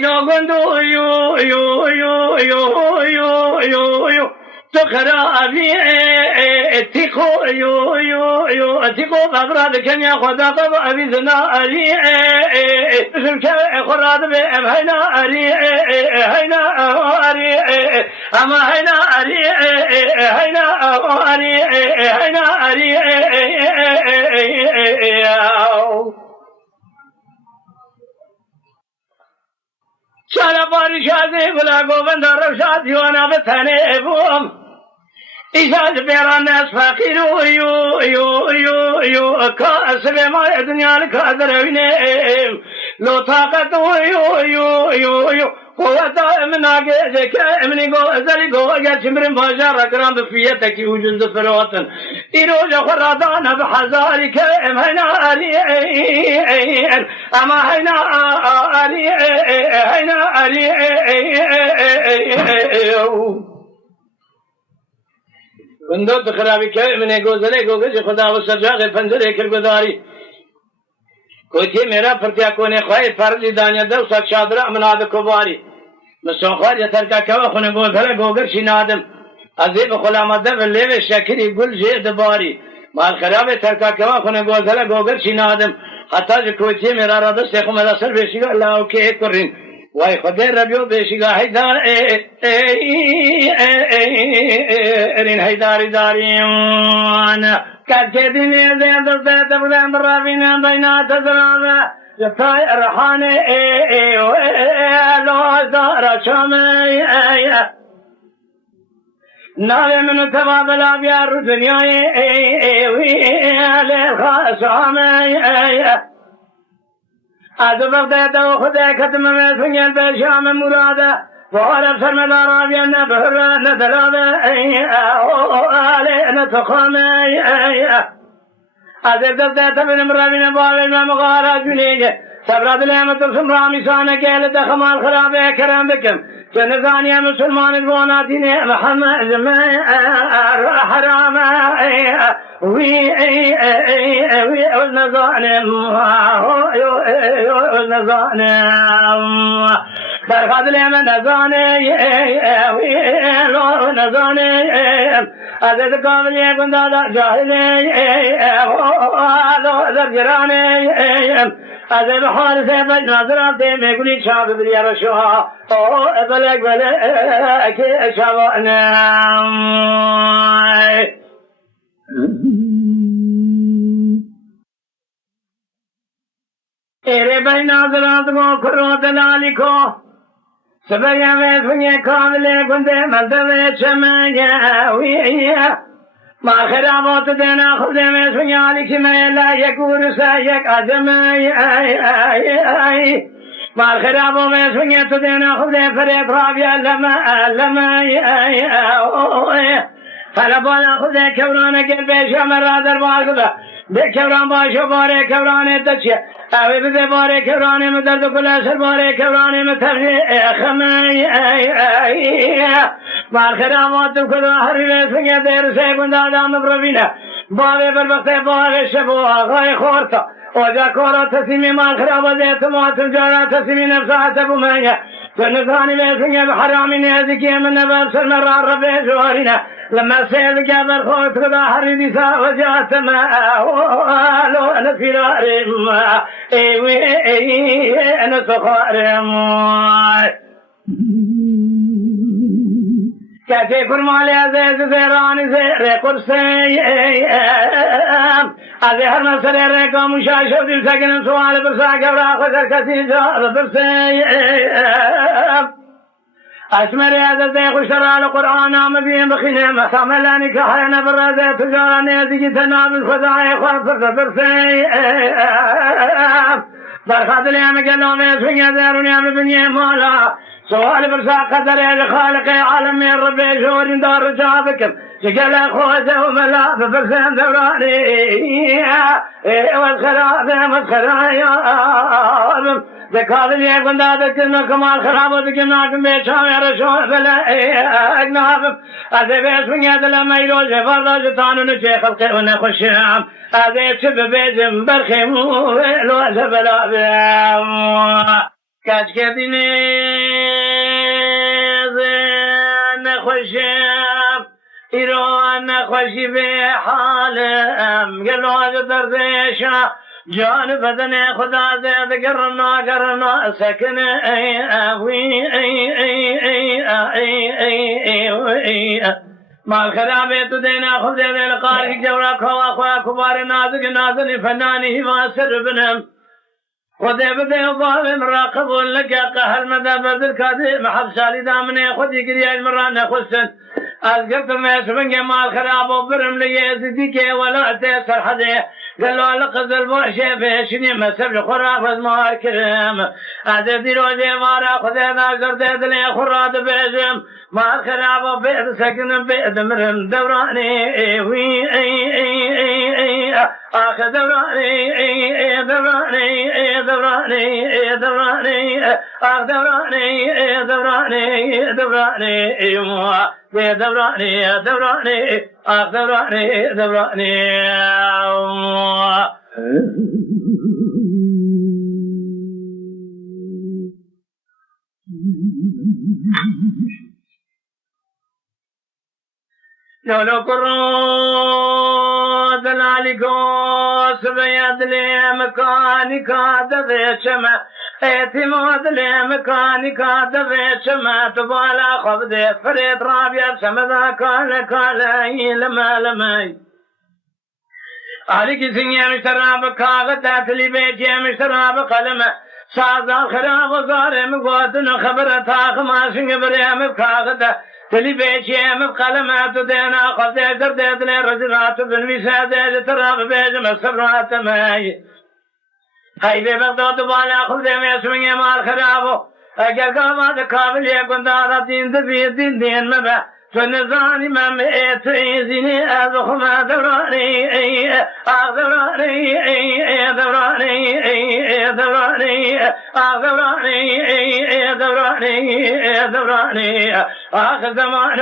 هينا قندو يو يو يو يو يو يو يو تخرا أبي اتقو يو يو يو اتقو ببراد كنيا خدا قب أبي زنا أري شمك خراد بهم هينا أري هينا أري أما هينا أري هينا أري هينا أري شالا بارشادي بلا گوبند رشاد يوانا بثاني بوم إيجاد بيران ناس فقير يو يو يو يو كاسب ما الدنيا الكادرين لو طاقت يو يو يو يو قوة من عجزك من جو زري جو يا شمرن بجار كرام بفيتك وجند فروتن إيروج خرادان بحزارك هنا أري أما هنا أري هنا أري بندو تخرابي من جو زري جو جي خدا وسجاغ فندري كرگداري کوئی میرا پرتیا کونے خواہ فرلی دانیا دو سات شادرہ مناد کباری مسون خوار یتر کا کوا خونه گوزره گوگر شینادم عذیب خلامده و لیو شکری گل جید باری مال خراب ترکا کوا خونه گوزره گوگر شینادم حتی جو کوئی میرا را دست خو مدسر بیشیگا اللہ اوکی کرین وای خود ربیو بیشیگا حیدار ارین حیداری داریم كاتي دنيا زين دلتا بدن برابينا بينات زرابا يطاي رحاني لو دار شامي ناوي من تبابل ابيار الدنيا للخاص عامي أذبح ذاته خدا ختم من سنجل بشام مراده وعرف سرمدار بينا بهر ندلابه علينا تقامي أذبح ذاته من مرابين بابل مغارة جنيه سبراد لهم ترسم رامي سانة قيلة خمال خرابة كرام بكم سنزانيا مسلمان الواناتين محمد حرام وي نظانم برخد لهم نظاني نظاني عدد كامل يكون دادا جاهلي ذرجراني عدد حارسة بجنازراتي ميقولي شاب بريا رشوها بلك بلك شابنا एरे भाई नाजरात को करो दलाली को सबया में सुनिए कामले गुंदे मदवे चमया हुई माखरा मौत देना खुदे में सुनियाली की मैला यकूर सायक आजम माखरा में सुनिए तो देना खुदे फरे प्राबिया लमा लमा خلبانا خدا كورانه كل بيشا مرادر باغلا بكوران باشو باري كورانه تشي اوي بده باري كورانه مدرد كل اثر باري كورانه متفي خمي مارخرامات كذا هري سنگه دير سه گندا دام پروينا باوي پر وقت باوي شبو اغاي خورتا اوجا كورا تسمي مارخرام ده تمات جارا تسمي نفسات ابو مايا فنزاني لسنگه بحرامي نزكي من نبر سرمرار ربي جوارينا لما سيد جابر خوت خدا هري ديسا وجات ما لو انا فرارم اي انا سخارم كاتي فرمالي عزيز زيراني زير قرسي عزي هر مسئلة ريكا مشاشو دل سكن سوال برسا كبرا خسر كسي جاب برسي أشمر عزيز خشرا القرآن عمدين بخيني محتملاني كحينا برازي تجاراني ذيكي تنابل خداي خافر برسي برخات ليام قلومي سوية داروني عمد بني مولا سؤال برسا قدر الخالق عالم ربي جور دار جابكم شكل خوزه وملا بفرسان دوراني والخراب والخرايا ذكاب اللي يكون دادك كمال خراب وذكنا كم بيشام يرشون بلا اجناب هذا بيس من يد لما يلوج فرضا جتانو نشيخ القي ونخشام هذا يتشب بيجم برخيم ولوز بلا بيام کاج کردینه نخوشم ایران نخوشی به حالم گلواج دردشا جان بدن خدا زید گرنا سکن ای اوی ای ای ای ای ای مال خرابه تو دینا خود دل قاری جورا کوا خوا کبار نازک نازنی فنانی واسر بنم خودی بده و بابی مراقب لك قهر مدى بدل كادي محب سالي دامني خودي قرياج مران نخسن أذكرت ما يسمنك مال خراب وبرم لي يزديك ولا تيسر حدي قالوا لقد البوشي بيشني مسبل خراب مار كرم أذدي روجي مارا خودي ناقر ديدلي خراد بيجم مال خراب وبيد سكن بيد مرم دوراني وي اي اي اي اي آخ دوراني اي دوراني اي دوراني دوراني آخ دوراني دوراني دوراني موا دوراني دوراني آخ دوراني دوراني لولو كرو دلالي قوس بيد لي مكاني كاد بيشما اعتماد لي مكاني كاد بيشما تبالا خبدي فريد رابيا سمدا كالا لما عليك سنيا مشتراب كاغد تاتلي بيتي مشتراب قلم سازا خراب وزارم قوتن خبرتا خما سنگبريم كاغد تلي بيشيم بقلمات دينا خذ دردت لي رجلات بالمساد تراب بيجم الصبرات ماي هاي بغداد بالا خذ يسمي مال خرابو اگر قامات كامل يكون دار دين دبي دين مبا فنزاني ما مئت زيني أذخما دوراني أغدوراني دوراني دوراني أغدوراني دوراني آخ زمان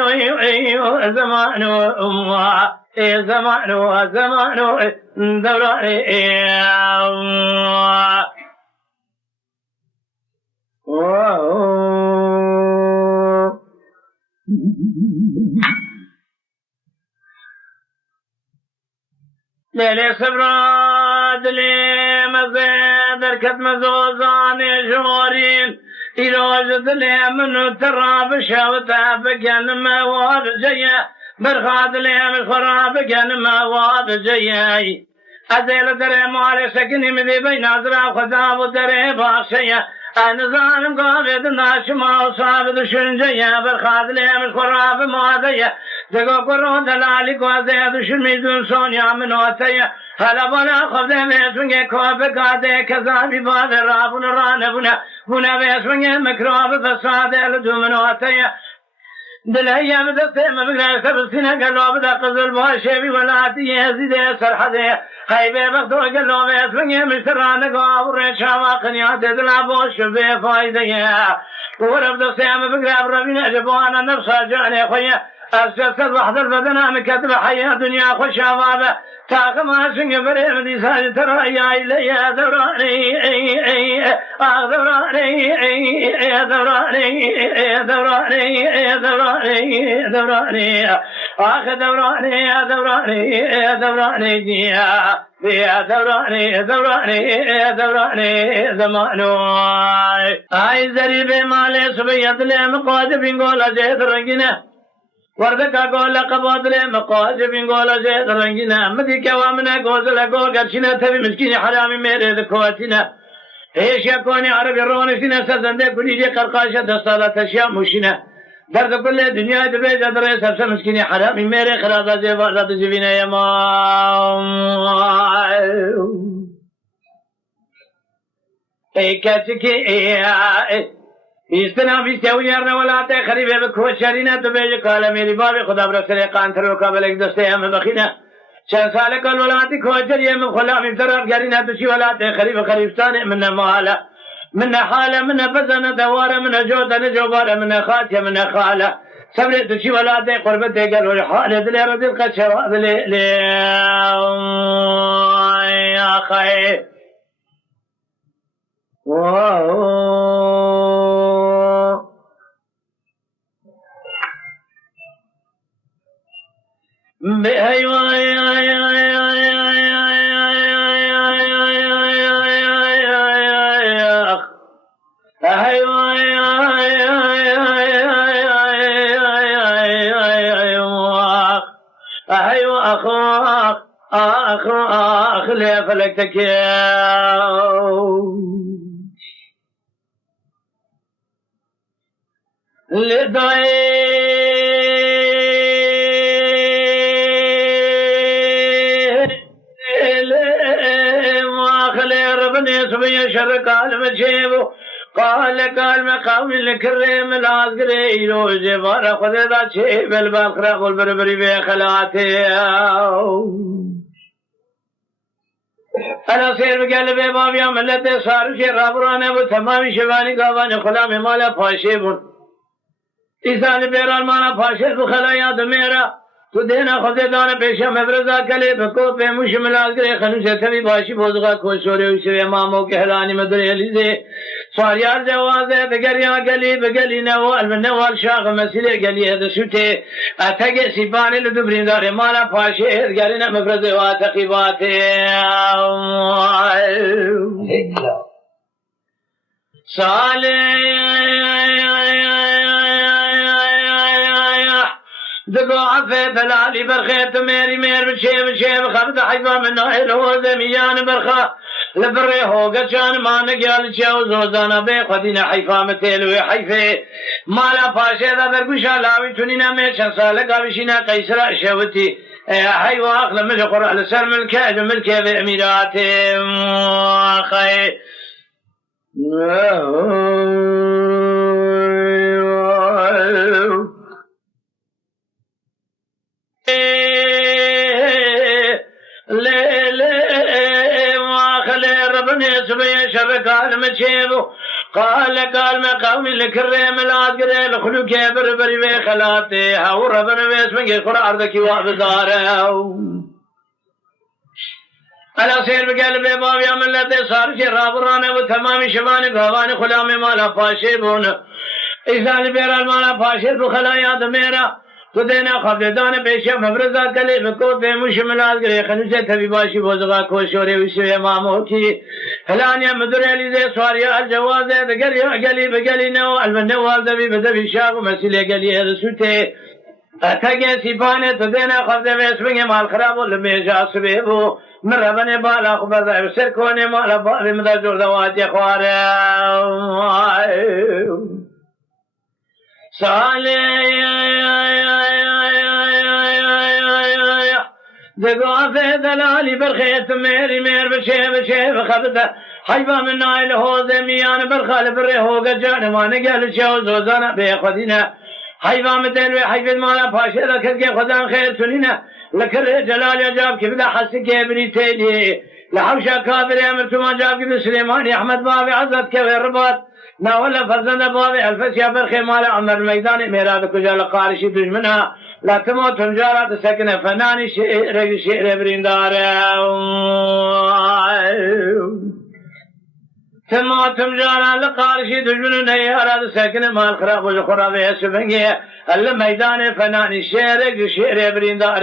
زمان زمان دوراني ليلة سبراد لي مزيد ركب مزوزان جورين إلوجد لي منو تراب شاوتا بكن مواد جيا برخاد لي مخراب بكن مواد جيا أزيل دري مالي سكني مذي بين أزرع خذاب دري باشيا أنا ظالم قابد ناشما وصابد شنجيا برخاد لي مخراب مواديا دقو قرون دلالي قوازي شميدون سونيا من واتيا هلا بنا خبده بيسونگه كواب قاده كذابي باد رابون رانبونا هنا بيسونگه مكروب فساده لدو من واتيا دلهيا بدسته مبقى سبسينه قلو بدا قزل باشيبي ولاتي يزيده سرحده خيبه بغدو قلو بيسونگه مشترانه قابر شاواقنيات دلابوش بفايده ورب دسته مبقى بربين جبوانا نفسا جاني خويا أسست وحد البدن مكتب حياة دنيا خوش أبابة تاقما سنگ بريم دي ساج ترى يا إلي دوراني دوراني دوراني دوراني دوراني دوراني آخ دوراني دوراني دوراني ديا دوراني دوراني دوراني زمانو آي زريب مالي سبيت لهم قاد بنقول جيد رنجنا وردكا قول قبضلي مقاج بنقول زيد رنجنا مدي كوامنا قوزل قول قرشنا تبي مسكين حرامي ميري ذكواتنا ايش يكوني عربي روني فينا سزنده كل دي قرقاشة دستالة اشياء مشينا درد كل دنيا دبي جدري سبسا مسكين حرامي ميري خرابة زي وردة جبينا يا اي كاتكي استنا بیستیارنا ولاته خریبه بکوچرینه تو بیج کالا میری بابی خدا برسل قانتر و قابل یک دسته هم بخینه چند سال کل ولاتی کوچریه من خلا میفتراب گرینه تو چی ولاته خریب خریبستان من مالا من حاله من بزن دواره من جودن جوباره من خاتیه من خاله صبر تو چی ولاته قربت گل حاله دل ردل قشوا دل یا خیر أخ لا فلكتك سبي شر قال مجيبو قال مقام الكريم العسكري روزي بارا خذ شيء بالبخرة والبربري بخلاته أنا سير بقلبي بابيا ملتي صار شي رابرانه وتمام شباني قواني خلام مالا پاشيبون إسان بيران مانا پاشيب خلايا دميرا تو دینا خود دانه پیشم ابرزا کلی بکو به موش ملاز گره خنوش تبی باشی بوزغا کوشوری وشوی مامو کهلانی مدری علیزه سواریار جوازه بگریا گلی بگلی نوال من نوال شاق مسیله گلی هده شوته اتگ سیبانی لدو بریندار مالا پاشی ارگرین مفرزه و تقیباته ساله دقو عفه بلالي برخيت ميري مير بشي بخبت حيفا من نايل هو زميان برخا لبري هوغا كان ما نقال شاو زوزانا بي قدين حيفا متيلوي حيفه مالا پاشي دا برگوشا لاوي تونينا ميشن سالة قابشينا قيسرا شوتي حيوا اخلا ملقر على سر ملكه ملكه باميراتي خي سبي شر قال مشيبو قال ما قومي الكريم العسكري الخلوك بربري بخلاته هاو ربنا باسمك قرار ذكي وابزاره ألا سير بقلبي بابيا ملتي صار شي رابرانه وتمام شباني قواني خلامي مالا پاشيبون إسان بيرال مالا پاشيب خلايا دميرا تو دینا خبر دان پیشم ابرزا کلی بکو به موش ملاز گره خنوشه تبی باشی بوزغا کوشوری وشوی ماموتی هلانیا مدر علیزه سواریا الجوازه بگریا گلی بگلی نو المنوال دبی بدبی شاق و مسیله گلی هدسوته اتگه سیپانه تو دینا خبر بسمنگ مال خراب و لمیجا سبیبو مربن بالا خبر دای سر کنه مالا بالی مدر جردواتی خواره دقوا في دلالي برخيت ميري مير بشي بخبته حيبا من نايل هو زميان برخال بري هو قجان ما نقل شو زوزانا بيخدينا حيبا متلوي حيب المالا باشي لكذكي خدان خير سنينا لكر جلال يجاب كبدا حسك ابني تيلي لحوشا كابر امرتما جاب كبدا سليماني احمد بابي عزت كوي رباط ناولا فرزند بابي الفسيا برخي مالا عمر الميدان ميراد كجال قارشي دجمنها لا تموت تنجارة سكنة فناني شئر بريندار تموت تنجارة لقارشي دجمنها نيارة سكنة مال خراب وزخراب يسفنجي الميدان فناني شئر بريندار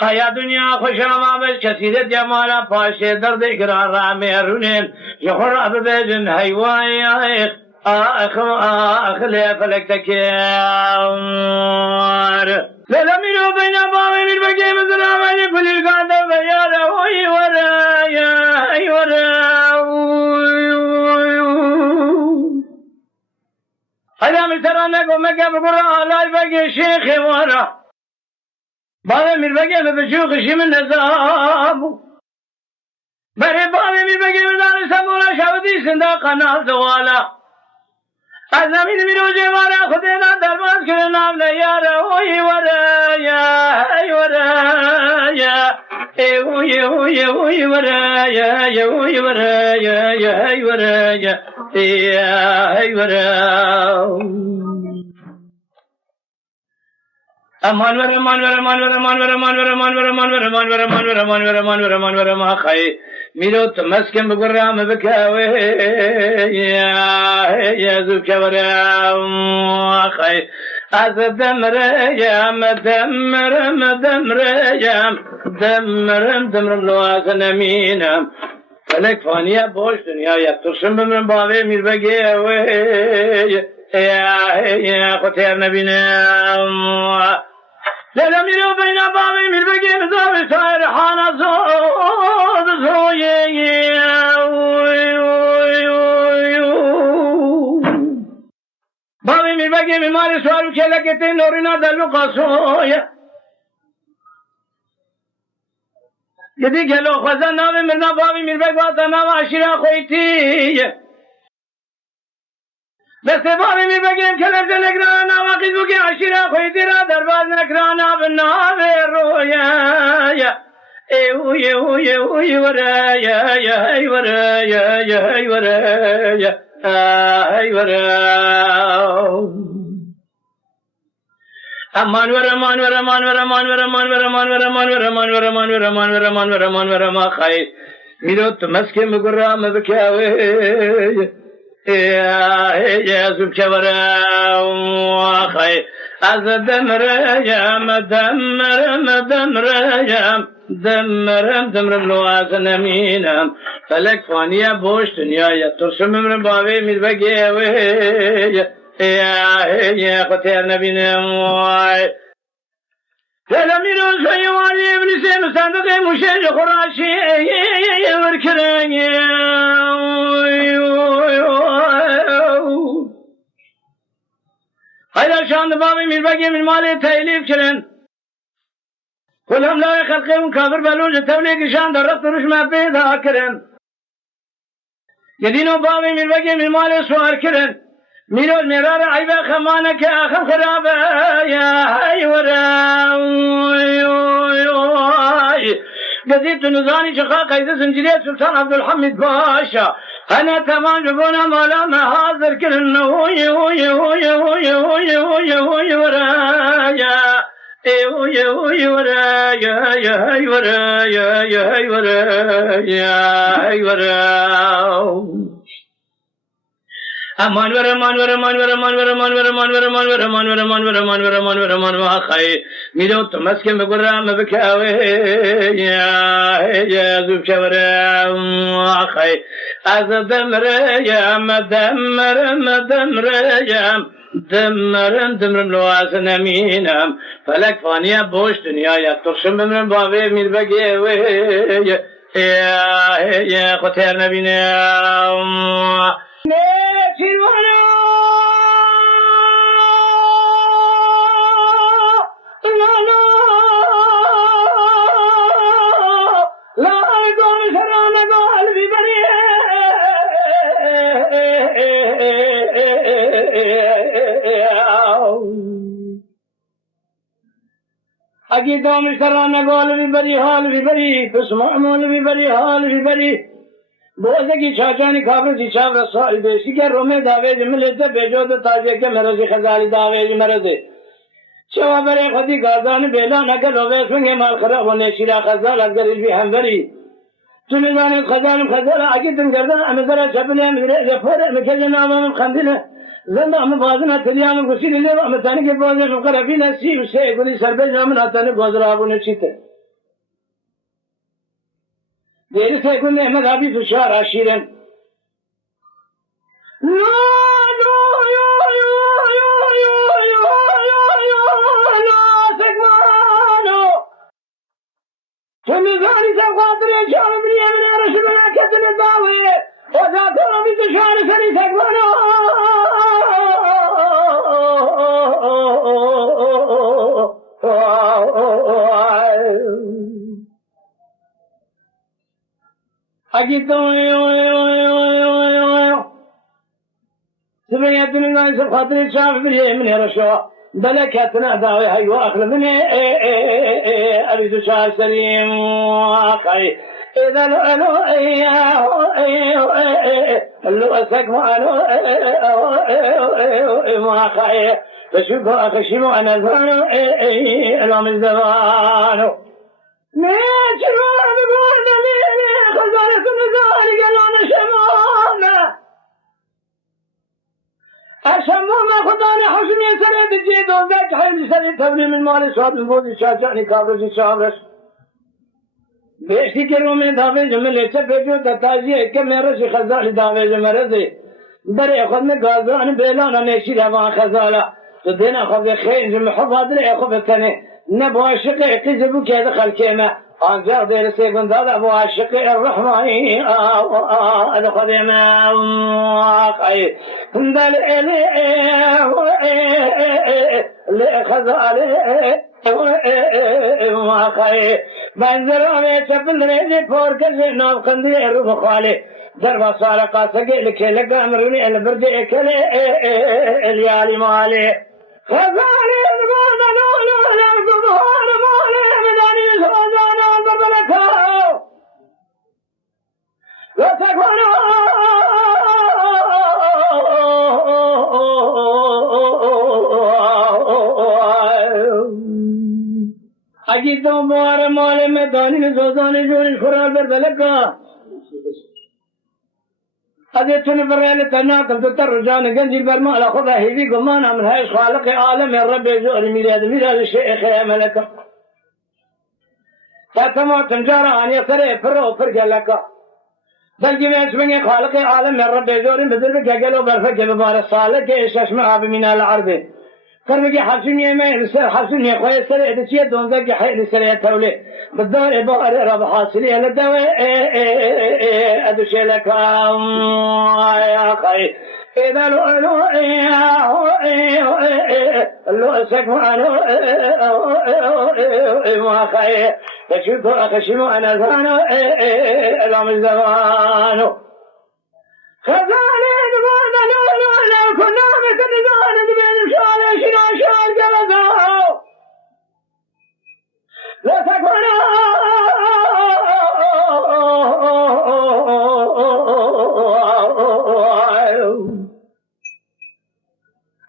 خيا دنيا خوشاما بس كثيرة جمالا پاشي درد اقرار رامي رونين يخر ببجن هيواي آخ لي فلك تكيار للمينو بين بابي من بقي من ذرامي كل القادة بيانا وي ورايا اي ورايا هذا مسترانك ومكا بقرآن لا يبقي شيخي ورا بابا من بقي بشوخ شي من نظام بري بابا من بقي من دار سمولا شاودي سندا قنال دوالا الزمين من وجه مارا خدنا درباز كرنام ليارا وي ورايا اي ورايا اي وي وي وي ورايا يا وي ورايا يا اي ورايا اي ورايا امان ور امان ور امان ور امان ور امان ور امان ور امان ور امان ور امان ور امان ور امان ور امان ور ما خي ميرو تمسكن بقرام بكاوي يا زكورا خي از دمریم دمرم لواز نمینم فلک فانیه باش دنیا یکترشم بمرم باوی میر بگه یا خطیر نبینم لیلا میرو بینا باوی میر بگه مزاوی سایر حانا زویه باوی میر بگه میماری سوارو که لکتی نورینا دلو قاسویه یدی گلو خوزن ناوی مرنا باوی میر بگه واتا ناو عشیرا خویتیه دسته باوی میر بگه کلب جنگران ناو قیدو که عشیرا خویتی را درباز نکران آب ناوی رویه اوی ورای امان ور ما خیر میرو تو مسکه مگرام بکاوی یا زوب چورا خیر از دمرم لواز نمینم فلک فانیه باش دنیا یا ترسم ممرم باوی میر بگه یا خطیر نبینم لیلا میرو سیوالی ابلیسی مصندق موشه خراشی ورکرنگی hayda şanlı babı mirbagi milmali teylif kirin kulham lâhi khalqim kafir belucu tevlik işan darrak duruş mehbid hakirin yedino babı mirbagi milmali suar kirin milol mirare aybe khamaneke akham khirabe ya hayvara قديت نزاني شقاق قيد زنجيرية سلطان عبد الحميد باشا أنا تمام جبونا مولا ما حاضر كل هوي ورايا ورايا امان ور خیر میرو تو مسکن بگرم بکاوی یا زوب چورم خیر از دمرم لواز نمینم فلک فانیه باش دنیا یکترشم بمرم باوی میر بگه یا خطیر نبینم Tirvana la gol sarana gol bibari agi dom sarana gol bibari hal bibari tusma'mul bibari hal bibari बोझे की चाचानी खाबर जी चाव रसा देसी के रोमे दावे जिमले से बेजो तो ताजे के मेरे से खजाली दावे जी मेरे से चवा बरे खदी गाजान बेला न के लोवे सुने माल खराब होने शिरा खजाल अगर भी हम बरी सुने जाने खजाल आगे तुम करदा हमें जरा छपने मेरे जफर में के जनाब हम खंदिना زنده हम बाजना तलियान गुसी ले हम तने के बोझे कर अभी नसीब से गुली सरबे जामना तने गोजराबुने चिते Deri Seykun Mehmet abi Tuşar aşiren. Tümüzani sevkatırı canım bir yemin arası meleketini davi. O zaten bir Tuşar'ı seni sekmanı. Hakikaten Sübeyettin'in aynısı Fatih Çağrı bir yemin yarışı Beleketine davi hayva aklımını Arıdı Çağrı Selim Kay İzel alo أسكما ما خير تشوف أخشيم أنا زانو الوام الزبانو ما تروح بقول دليل خزانة النزال قالون شمامة الشمامة خداني حشم يسرد الجيد دوزك حيل سري تبني من مال صاد البوز شاشاني كابرز شابرس بيشتي كرو من دافع جملة تبجو تتاجي كمرز خزال دافع جمرز دري أخذ من غازان بيلانا نشيل ما خزالة تدينا أخذ خير جمحب هذا أخذ الثاني نبو عشق تجيبو كذا خلكينا أنجار دير سيكون دادا أبو عشق الرحمن أدخل ما قاي دل لخزال ما قاي بنزر أمي تبل ريني فورك زيناب قندي الروح خالي درب صارقة سجل لك أمرني البرد كل اليالي مالي خزالي الغرب نولو الجمهور مالي مداني الهوزان والبربلكاو وتكونوا أجيب دوباره مالي مداني الهوزان جوري الخرال بربلكاو أديتني بريالي تناكل تترجان قنجي برما لأخذها هيدي قمانا من هاي خالق عالم الرب يزوري ميلاد الشيخ يا ملكة تاتما تنجارة أن يسري فرو فرق لك بل جميع اسمي خالق عالم الرب يزوري بدربك قلو بالفجر ببار الصالح كيش اسمها بمن العرب قربك حسنية ما يسر حسنية خوية سريع تسيد دون ذاك حيل سريع تولي بالدار بار رب حاصلية للدواء أدوشي لك يا خي إذا لو سكوانو ما خي تشوفو أخشمو أنا ذانو الأم الزمانو خزاني نبونا لو كنا متنزان نبين شال شنا شال جبزاو لا تكونا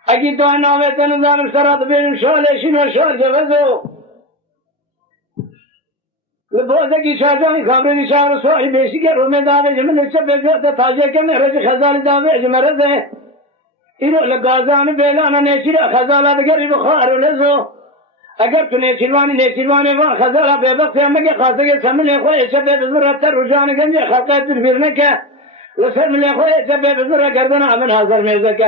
أكيد أنا متنزان سراد بين شال شنا شال جبزاو لبوزكي شاجاني خبرني شهر صاحي بيشي کے رومے داوے جمن چبے جاتا تاجے کے مرز خزال داوے جمرز ہے إنه لقازان بيلانا نيشيرا خزالة بقري بخار ولزو اگر تو نيشيرواني وان خزالة بيبقى يمكي خاصة سمن لخوة شبه بزرة ترجان گنجي خلقات تنفيرنك لسر من لخوة شبه بزرة گردنا من هزر ميزك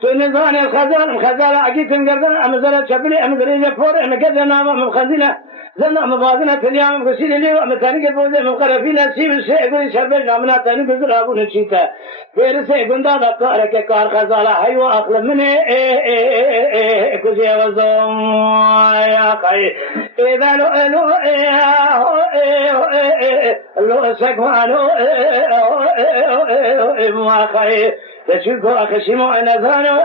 تو نزان الخزالة اكيد تنگردنا امزالة شبلي امزالي فور امكذا ناما مخزنة زنا مبادنا تليام غسيل لي ومتاني كبوزة مقرفين سيب الشيء شبه نامنا تاني بزر ابو نشيتا غير سيء گندا دكار كار خزالة حيو اخل منه كوزي وزوم يا قاي اذا لو سكوانو ما قاي تشوفو اخشمو انا ذانو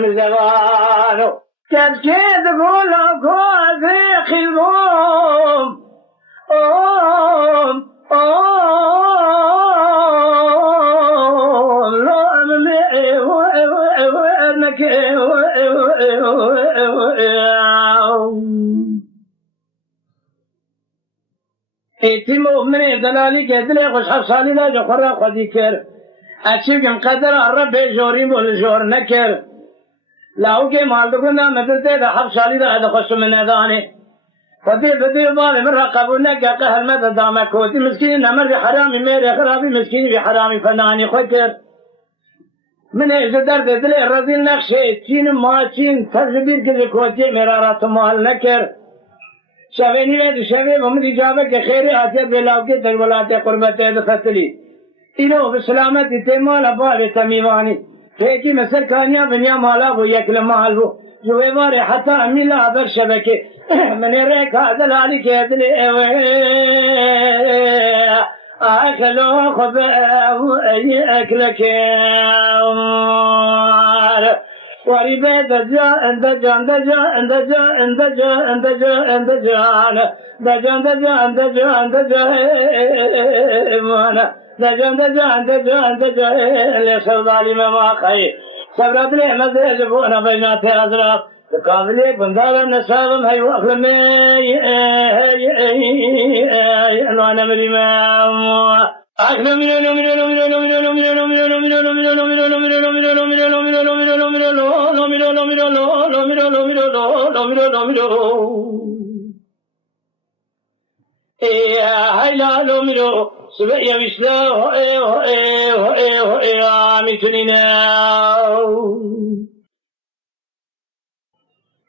من زغانو كد كد قولوا كوزي خلوم لو أمني وأنك اتمو من دلالي كدلي خوش حفصالي لا جخرا خدي كر أشيب جم قدر الرب جوري بول جور نكر لاو کے مالدکنا مدرتے دا حب شالی دا ادخش من ادانے فدی بدی بالي من رقبونا قهر مدى دامك كوتي مسكين نمر بحرامي ميري خرابي مسكين بحرامي فناني خطر من اجل درد دلي الرزيل نقشي تين ماشين تجبير كذي كوتي مرارات مال نكر شاويني لدي شاوي محمد اجابة خيري آتيات بلاو کے تجولات قربت دفتلي إنو بسلامت تيمال أبالي تميواني فيكي مثل كانيا بنيا مالا بو يكل مالو جويباري حتى أميلا عبر شبكي من الريك هذا الالي كيدلي أكلو خبأو أي أكلك وريبه دجان دجان دجان دجان دجان دجان دجان دجان دجان دجان دجان دجان دجان دجان لسو ظالم ما خير سبرت لي مزيج بونا بينات أزرق قابلي بندار النسابم هاي وأخلمي أنا مريم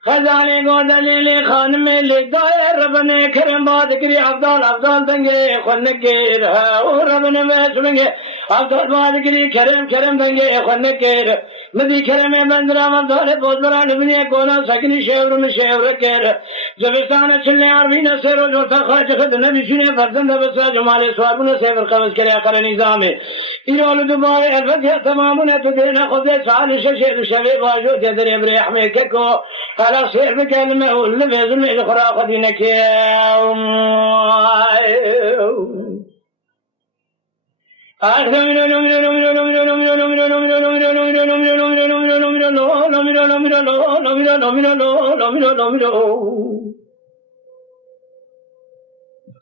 خزانه گودلی خانم لگای ربنا کرم باد کری افضل دنگه خونکر او ربنا مسمنگه افضل باد کری کرم دنگه خونکر مدی کرم بندرام افضل بودران بنی کونا سکنی شور کر زبستان چله عربین سر و جرتا خواهد خد نبیشونه فرزند بسا جمال سواربون سیفر قوز کری آخر نظامه ایرال دوباره الفتح تمامونه تو دینا خود سال ششه شوی باجو تدر ابرحمه ککو على صير بكلمه واللي بيزم الخراق دينك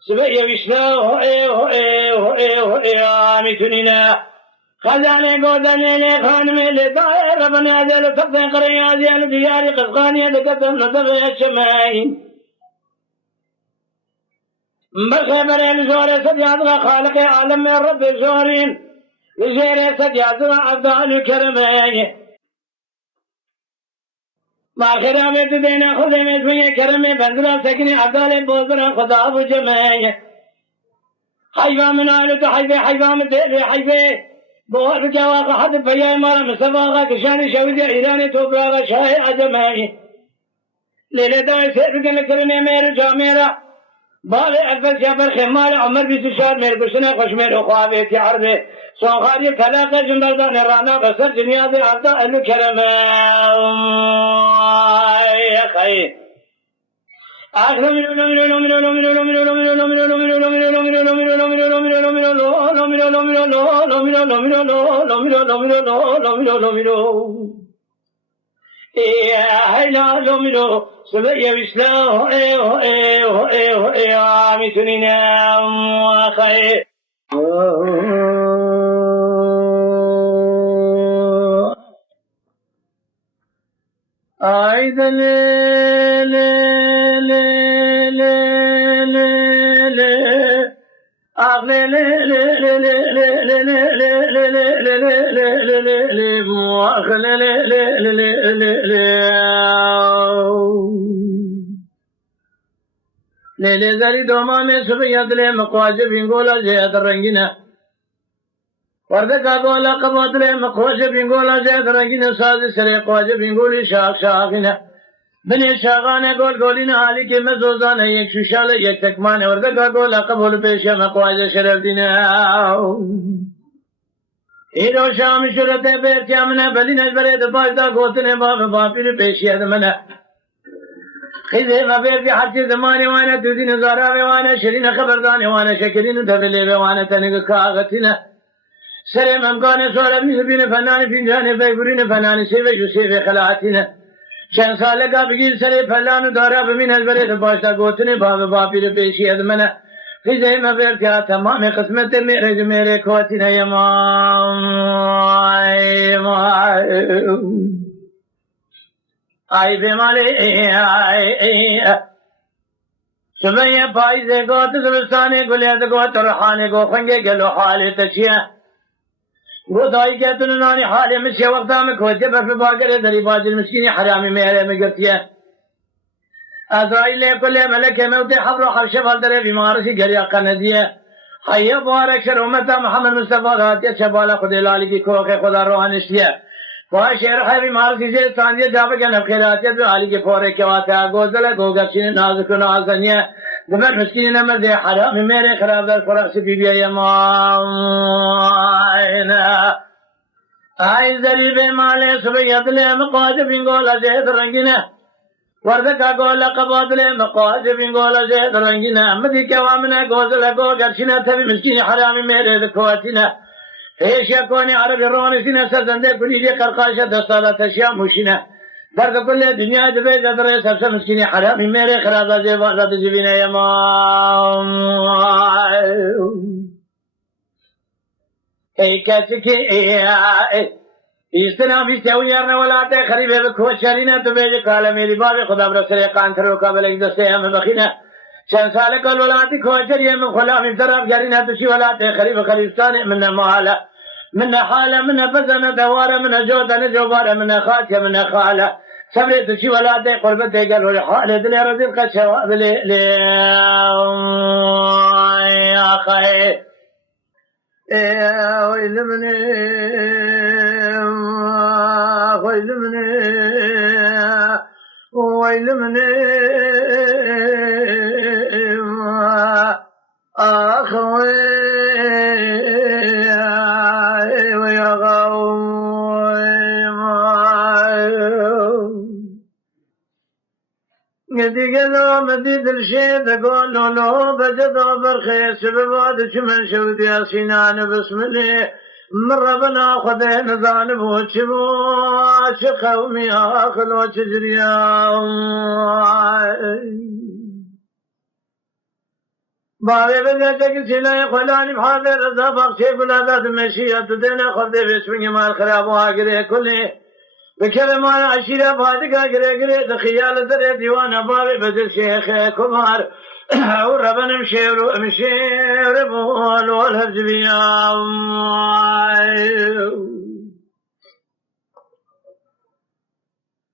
سبيا بشناه ميتونينا خزانه گودنه خانم لدای ربنا دل تفن قریازی الدیار قزقانی دکتم نتبه شمعین بخبر الزور سجاد و خالق عالم رب زورین لزیر سجاد و عبدال کرمه ماخرامت دینا خود مسمه کرمه بندرا سکنی عبدال بوزرا خدا و جمعه حیوان منالت حیوان دیل حیوه بوار جواق حد فيا مارا مصطفى كشان شويد إيران توبرا شاه أزمائي ليلة داي سير كن كرنے میرے جامعہ بال الفس جبر خمال عمر بيسشار میرے گشنا خوش میرے خوابے تیار دے سوخاری خلاق جندردان رانا بسر دنیا دے عبدا الکرم يا خير لیلے زری دوما میں سبیت لے مقواج بنگولا زیاد رنگینا ورد کا گولا قبوت لے مقواج بنگولا زیاد رنگینا ساز سرے قواج بنگولی شاخینا بنی شاغان گول گولین حالی کی مزوزان یک شوشال یک تکمان ورد کا گولا قبول پیشا مقواج شرف دینا ایرو شام شرط بیرتی امنا بلی نجبرے دپاشتا گوتنے باب باپی پیشی ادمنا خیزے غبیر کی حرچی زمانے وانا تودی نظارہ وانا شرین خبردان وانا شکرین دبلے وانا تنگ کاغتنا سرے ممکان سورا بین فنان فنجان بیگورین فنان سیوے جو سیوے خلاعتنا چند سال کا بگیر سرے پھلان دارا بمین ازبرے دپاشتا گوتنے باب باپی پیشی ادمنا خیزے مبیر کیا تمام قسمت میرے جو میرے کھوتنا یمام آئی بیمالے آئی صبح پائزے گو تزمستانے گلیت گو ترحانے گو خنگے گلو حالے تشیہ گو دائی کیا تننانی حالے مشیہ وقتا میں کھوتے پر باگرے دری باجر مسکینی حرامی میرے میں گرتیہ ازرائیل کلے ملک موت حبر و حبشہ فالدرے بیمارسی گریا قندیہ حیہ بارک شر امتا محمد مصطفیٰ دھاتیہ چبالا خود لالی کی کوخ خدا روحانشیہ وہاں شہر ہے بیمار کسی سانجے جاوے کے نفخیراتیت و عالی کے فورے کے واقعہ گوزل ہے گوگرچین نازک و نازنیہ دمر مسکین نمر دے حرام میرے خراب در قرآن سے بی بی ایمان آئی ذریب مالے سبیت لے مقاج بنگولا زید رنگینہ وردکا گولا قباد لے مقاج بنگولا زید رنگینہ مدی کے وامنہ گوزل ہے گوگرچینہ تبی مسکین حرام میرے دکواتینہ ایش یکونی عرب روانسینہ سرزندے کلیلی قرقاشہ دستالہ تشیاء موشینہ درد کل دنیا دبے جدرے سب سے مسکینی حرامی میرے خرابہ زیبازہ تجبینہ یمان ای کسی که ایستنا بیسته و یرنه ولاته خریبه بکوه شرینه تو بیجه کالا میری بابی خدا برسره قانتر و کابل ایک دسته همه بخینه چند سال کل ولاتی کوه شریه من خلامی طرف جرینه توشی ولاته خریب خریبستانه من محاله من حاله من فزنه دواره من جودنه جوباره من خاتيه من خاله صبري توشي ولاته قربته قالوا حاله دلي رزق شواب لي يا خي ويل مني ويل مني ويل مني أخوي ويا دیگه نامدی دلشه دگل لولو بجدو برخیص بباد چمن شودی اسینان بسمله مربنا خده نزان بو چبو چه قومی آخلو چجریا باوی بجده کسیله خلانی بحاضر رضا بخشه بلادت مشیت دل خفده بسمنی مال خراب و آگره کلی بكلمان عشيرة بادقة قري دخيال دري ديوان بابي بدل شيخ كمار وربنا مشير بول والهجبيا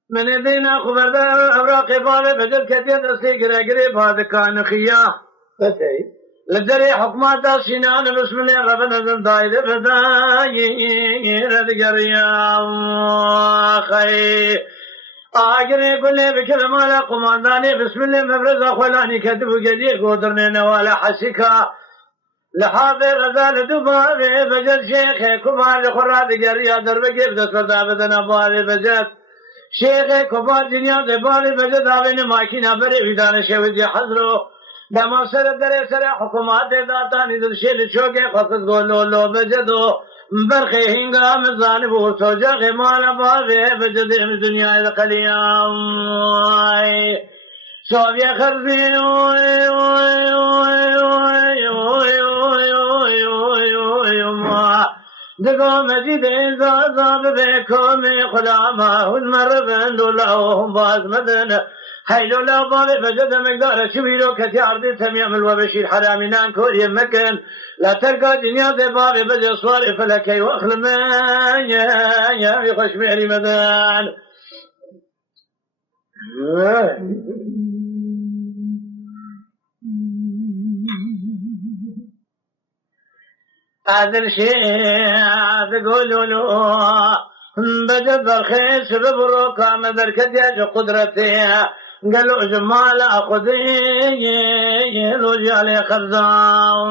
من دينا خبر دار أوراق بابي بدل كتير دستي قري بادقة نخيا لدري حكمات سنان بسم الله ربنا زندايد بداي ردقريا خي آجري كله بكلمة على قمانداني بسم الله مبرز أخواني كتب قدير قدرني نوالا حسكا لحاضر رزال دبابي بجد شيخ كبار لخراد قريا دربكي بدس ودابدنا باري بجد شيخ كبار دنيا دباري بجد آبين ماكينا بري ويدان شويدي حضرو دما سر در سر حکومت داتا نیدل شیل چوکه خصد گلولو بجدو برخی هنگام زانب و سوجاق مالا باغه بجد ام دنیای دقلیام سوابی خرزی دگو مجید ازازا ببکم خلاما المربن لولاهم باز مدن هيلو لا ضالب بجد مقدار شويلو كتي عرضي تميم الوبشير حرامنان كوري مكن لا تلقى دنيا دبابي بجد صواري فلكي واخلم يا يخش معري مدان هذا الشيء تقولوا له بجد بالخيس ببروكا مدركتي قدرتي قالوا جمال أخذي رجالي خرزان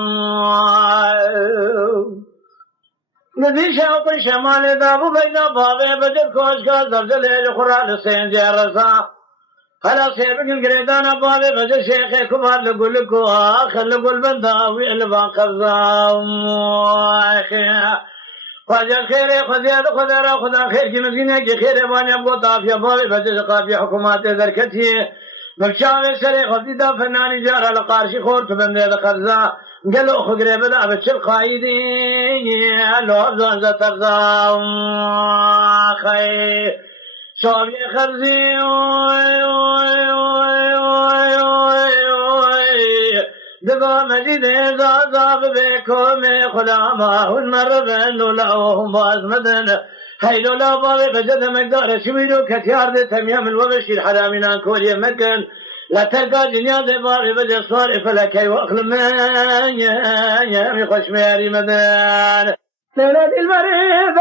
نبي شوق شمال دابو بين بابي بجد كوشكا زرزلي لخرال سين جارسا خلاص يبقى قريدان بابي بجد شيخي كبار لقول لكو آخر لقول بنداوي البان خرزان خواجه خير خدا خير کی مزینه کی خیر وانی ابو طافیا بابی بجز قافی حکومت درکتی مکشاوی سر خدیدا فنانی جار القارشی خورت بنده قرضا قالوا اخو قريب لا بتشل قايدين لو ابزون زترزا خير صوبي خرزي دقا مجد زازاب بكم خلاما المربن لولاهم باز مدن هيلو لا بابي بجد مقدار شويلو كتيار دي تميام الوبشير حرامنا كوري مكن لا تلقى دنيا دي بابي بجد صاري فلكي واخلم يا خوش مياري مدن ليلة المريض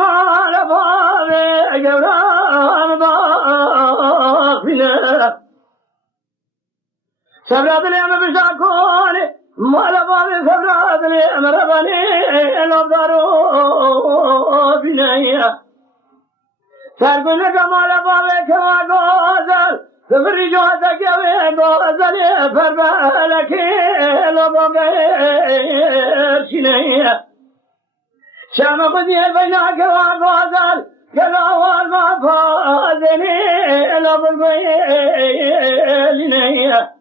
ما لبابي جوران باقفنا سبرات لي أنا بشاكوني ما لبابي سبرات لي أمربني الأبدارو بنايا سارقون لك ما لبابي كما قوزل سفري جواتك يا قوزل فربالك لبابي شنايا شام قدي بينك وقوزل كلاوال ما فازني لبابي لنايا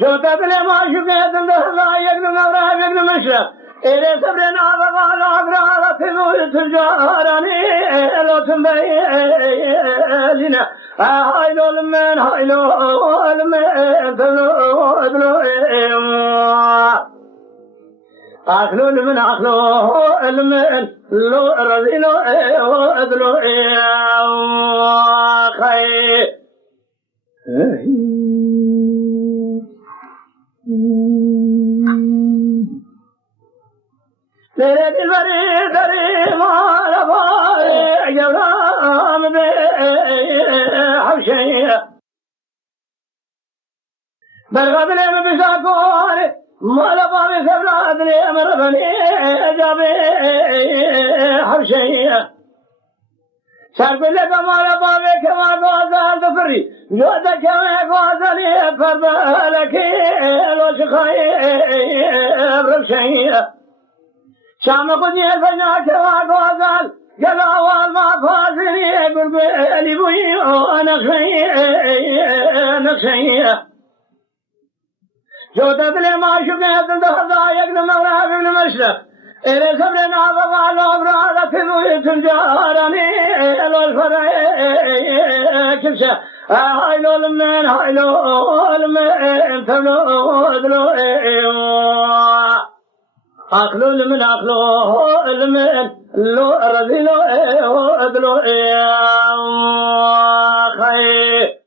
شو تبلي ما شفت الله يقدم أورا يقدم مشرق إلى صبرنا وقال أقرار في بيوت الجاراني لو تنبيلنا هايلو لمن هايلو لمن أخلو لمن أخلو لمن لو رزيلو أدلو خير ليلة البريد دريم على فارق جرام بحبشية برغب لي بساكوري مالبا بسبرات لي مربني جابي حبشية سرق لك مالبا بكما قوزال تفري جودة كما قوزالي فربالكي لو شخاي بربشية شام قدي الفجاك وقوزال جلاوال ما فازني بالبالي بوي أنا خير جودة بلي ما شبهت الدهضا يقدم مغرب ابن مشرق إلى سبرنا وقال أبراد في بيوت الجاراني إلى الفرع كبشة هايلو لمن هايلو لمن تبلو أدلو أخلو لمن أخلو لمن لو رزيلو أدلو